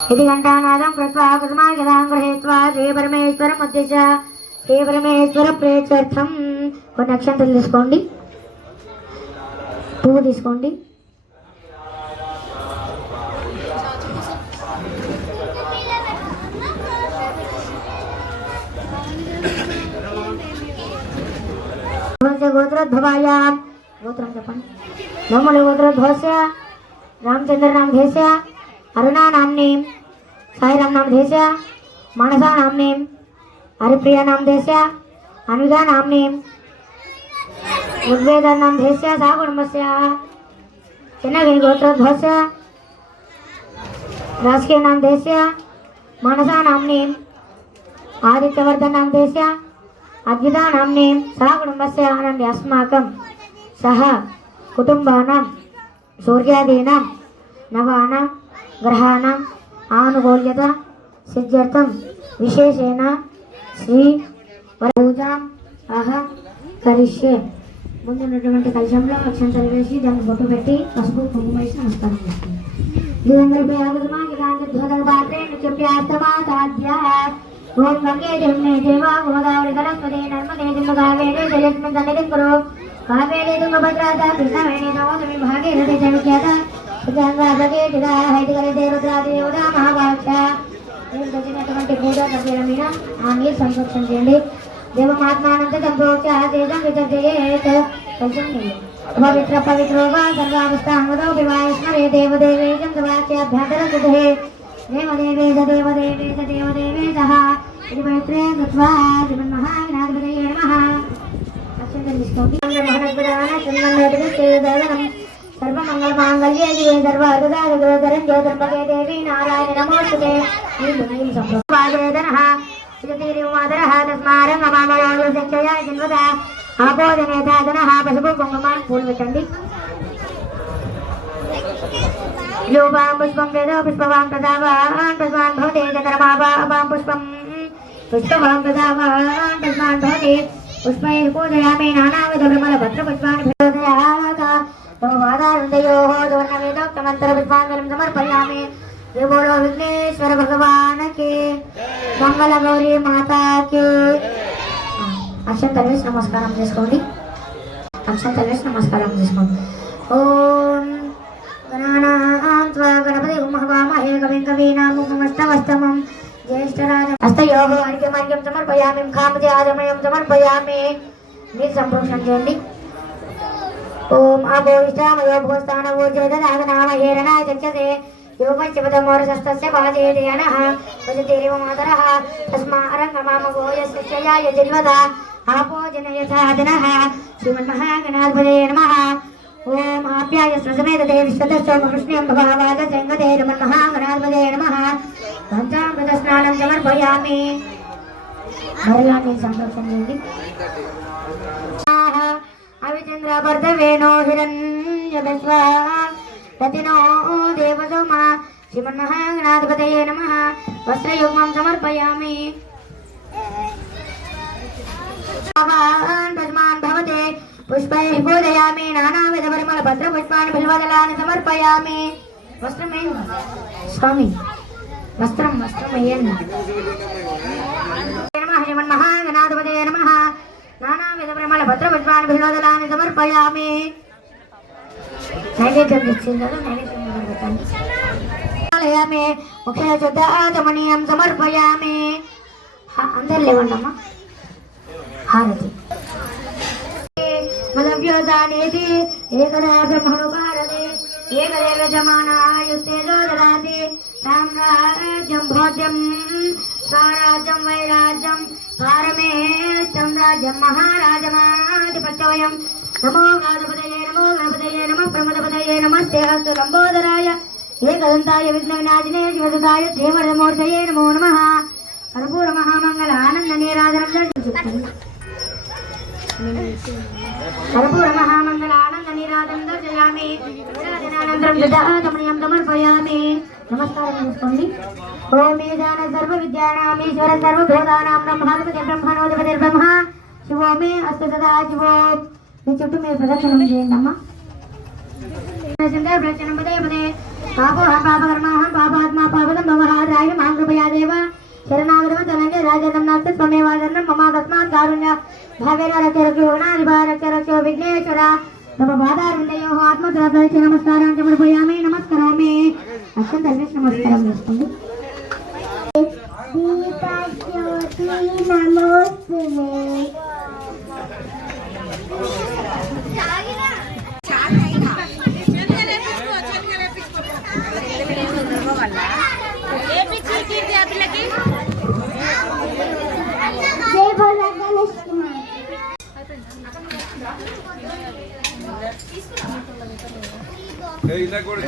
ఇది ఘంటానాదం కృత్వా కుసుమాగదాం గృహీత్వా శ్రీపరమేశ్వరం ఉద్దేశ శ్రీ పరమేశ్వర ప్రేత్యర్థం. కొన్ని అక్షంతలు తీసుకోండి. పువ్వు తీసుకోండి. గోత్రోద్భవాయ. గోత్రం చెప్పండి. నమ్ముల గోత్రోద్భవస్య. రామచంద్ర నామ దేశ అరుణా నామ్నీం సాయిరామ్ నామ దేశ మనసా నామ్నీం హరిప్రియ నామ దేశ అన్విగా నామ్నీం ఉద్వేద నామ దేశ సా కుటుంబస్య చిన్నగిరి గోత్రోద్భవస్య రాజకీయ నామ దేశ మనసా నామ్నీం ఆదిత్యవర్ధన్ నామ దేశ అద్వితా నామ్నీం సహ కుటుంబస్య అనండి అస్మాకం సహ కుటుంబానాం సూర్యాదీనాం నవానాం గ్రహాణం ఆనుకూల్యత సిద్ధ్యర్థం విశేషేణ శ్రీ పూజాం అహం కరిష్యే ముందున్నటువంటి కలశంలో అక్షంతలు వేసి దాన్ని బొట్టు పెట్టి పసుపు కుంకుమ వేసి నమస్కారం చేస్తుంది ఓం గంగే జమునే దేవ గోదావరి సరస్వతి నర్మదే జిందు కావేరి జలస్మిన్ సన్నిధిం కురు కావేరి తుంగభద్రాత కృష్ణవేణి నవోదమి భాగీరథి జనుఖ్యాత సుగంగాధగేటిగా హైటిగలిదే పూజా ద్రవ్యాల ఆ నీరు సంరక్షణ చేయండి దేవమాత్మానంద సంప్రోక్ష తేజం విచర్జయేత్ పవిత్ర పవిత్రో సర్వావస్థాంగదో వివాయస్మరే దేవదేవేశం సవాచ్యాభ్యంతర సుధే దేవదేవే చ దేవదేవే ఇది పవిత్రే కృత్వా देवी नारायण नमोस्तुते हिन्दुमयीं सम्प्रभावेदनः श्रुतिरिमादरः तस्मारं ममामयोगसंख्यया जन्मदा आपोदनेतादनः पशुपु कुङ्कुमान् पूर्वचण्डि लोपां पुष्पं वेदो पुष्पवां प्रदावान् तस्मान् भवति। चन्द्रमापां पुष्पं पुष्पवां प्रदावान् तस्मान् भवति पुष्पैः पूजयामि नानाविधभ्रम మాతాకి అక్షంతలు వేసి నమస్కారం చేసుకోండి. అక్షంతలు వేసి నమస్కారం చేసుకోండి. ఓం గణానాం త్వా గణపతి మహవామహే కవిం కవీనాముఖమస్తమస్తమం జ్యేష్ఠరాజ హస్తయోగ అర్ఘ్యమర్ఘ్యం సమర్పయామి కామజే ఆదమయం సమర్పయామి. మీరు సంప్రోక్షణ చేయండి. ఓం అభోయిష్టామయో భూస్థానవో జగదాగనామ హేరణాయ చక్షసే యోగశివతమోరసస్తస్య పాదేయనః వజతిరివ మాతరः తస్మారంగమామగో యస్య యజన్వద ఆపో జనయసాదనः శ్రీమన్మహాగణాధిపతే నమః ఓం ఆప్యాయ స్వసమేత దేవి భగవాద సంగతే నమన్మహాగణాధిపతే నమః పంచామృత స్నానం సమర్పయామి మరలా మీరు సంతోషం చేయండి అవిచంద్ర భర్తవేణో రతినో దేవసోమా శ్రీమన్మహాగణాధిపతయే నమ వస్త్రయుగ్మం సమర్పయామి పద్మాన్ భవతే పుష్పై పూజయామి నానావిధ పరిమళ భద్ర పుష్పాన్ని బిల్వదలాన్ని సమర్పయామి వస్త్రమే స్వామి వస్త్రం వస్త్రం అయ్యండి శ్రీమన్మహాగణాధిపతయే నమ నానావిధ పరిమళ భద్ర పుష్పాన్ని బిల్వదలాన్ని సమర్పయామి నైవేద్యం తెచ్చింది నైవేద్యం మొదలు పెట్టండి ఆలయామి ముఖ్య శుద్ధాచమనీయం సమర్పయామి అందరు లేవండి హారతి. మలవ్యోదానేతి ఏకదా బ్రహ్మణుపారతి ఏకదేవ జమానాయుస్తేజో దదాతి సామ్రాజ్యం భోజ్యం స్వరాజ్యం వైరాజ్యం పారమే చంద్రాజ్యం మహారాజమాధిపత్యవయం. నమో గాధపతయే ఏకదంతాయ విఘ్న వినాశినే శివసుతాయ శ్రీవరమూర్తయే నమో నమ. కర్పూర మహామంగళ ఆనంద నీరాజనం కర్పూర మహామంగళ ఆనంద నీరాజనం దర్శయామి. నీరాజనానంతరం యుద్ధాతమణీయం సమర్పయామి. నమస్కారం చేసుకోండి. ఓమేదాన సర్వ విద్యానాం ఈశ్వర సర్వభూతానాం బ్రహ్మాధిపతి బ్రహ్మణోధిపతి బ్రహ్మ. శివో మే అస్తు సదా శివో. మీ చుట్టూ మీరు ప్రదక్షిణం చేయండి అమ్మా. ప్రదక్షిణం పదే పదే. పాపోహం పాపకర్మాహం పాపాత్మా పాపదం భవహారాయ మాం కృపయా దేవ శరణాగతమ తనంజయ రాజనం నాస్తి త్వమేవాజనం మమ తస్మాత్ కారుణ్య భావేన రక్ష రక్షో నాదిభా రక్షో విఘ్నేశ్వర తమ పాదారుండయో ఆత్మతరపరిచ నమస్కారం సమర్పయామి నమస్కరామి అక్షం తల్లి నమస్కారం చేసుకోండి దీపజ్యోతి నమోస్తుమే కూడా